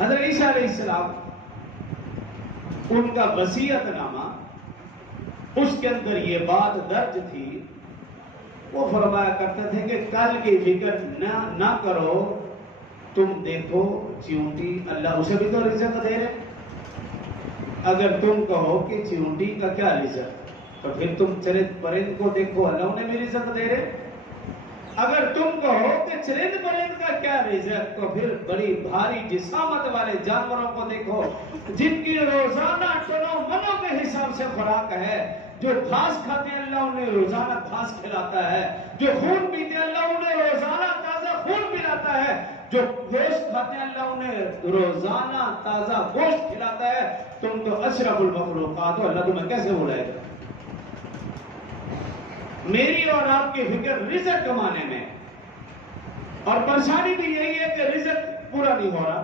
حضرت عیسیٰ علیہ السلام ان کا وصیت نامہ، اس کے اندر یہ بات درج تھی، وہ فرمایا کرتے تھے کہ کل کی فکر نہ کرو، تم دیکھو چیونٹی، اللہ اسے بھی تو رزق دے رہے، اگر تم کہو کہ چیونٹی کا کیا رزق، تو پھر تم چرند پرند کو دیکھو، اللہ انہیں بھی رزق دے رہے، اگر تم کہو کہ چرند پرند کا کیا رزق، تو پھر بڑی بھاری جسامت والے جانوروں کو دیکھو جن کی روزانہ ٹنوں منوں کے حساب سے خوراک ہے، جو گھاس کھاتے ہیں اللہ انہیں روزانہ گھاس کھلاتا ہے، جو خون پیتے ہیں اللہ انہیں روزانہ تازہ خون پلاتا ہے، جو گوشت کھاتے ہیں اللہ انہیں روزانہ تازہ گوشت کھلاتا ہے، تم تو اشرف المخلوقات ہو، اللہ تمہیں کیسے اڑائے گا؟ میری اور آپ کی فکر رزق کمانے میں، اور پریشانی بھی یہی ہے کہ رزق پورا نہیں ہو رہا،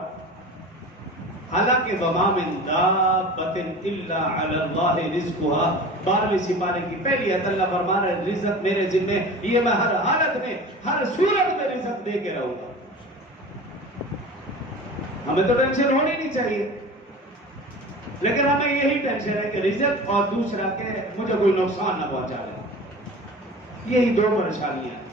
حالانکہ وَمَا مِن دَابَّةٍ إِلَّا عَلَى اللَّهِ رِزْقُهَا 12ویں سپارے کی پہلی آیت اللہ فرما رہے ہیں رزق میرے ذمہ، یہ میں ہر حالت میں ہر صورت میں رزق دے کے رہوں گا۔ ہمیں تو ٹینشن ہونی نہیں چاہیے، لیکن ہمیں یہی ٹینشن ہے کہ رزق اور دوسرا کہ مجھے کوئی نقصان نہ پہنچا رہے، یہی دو پریشانیاں ہیں۔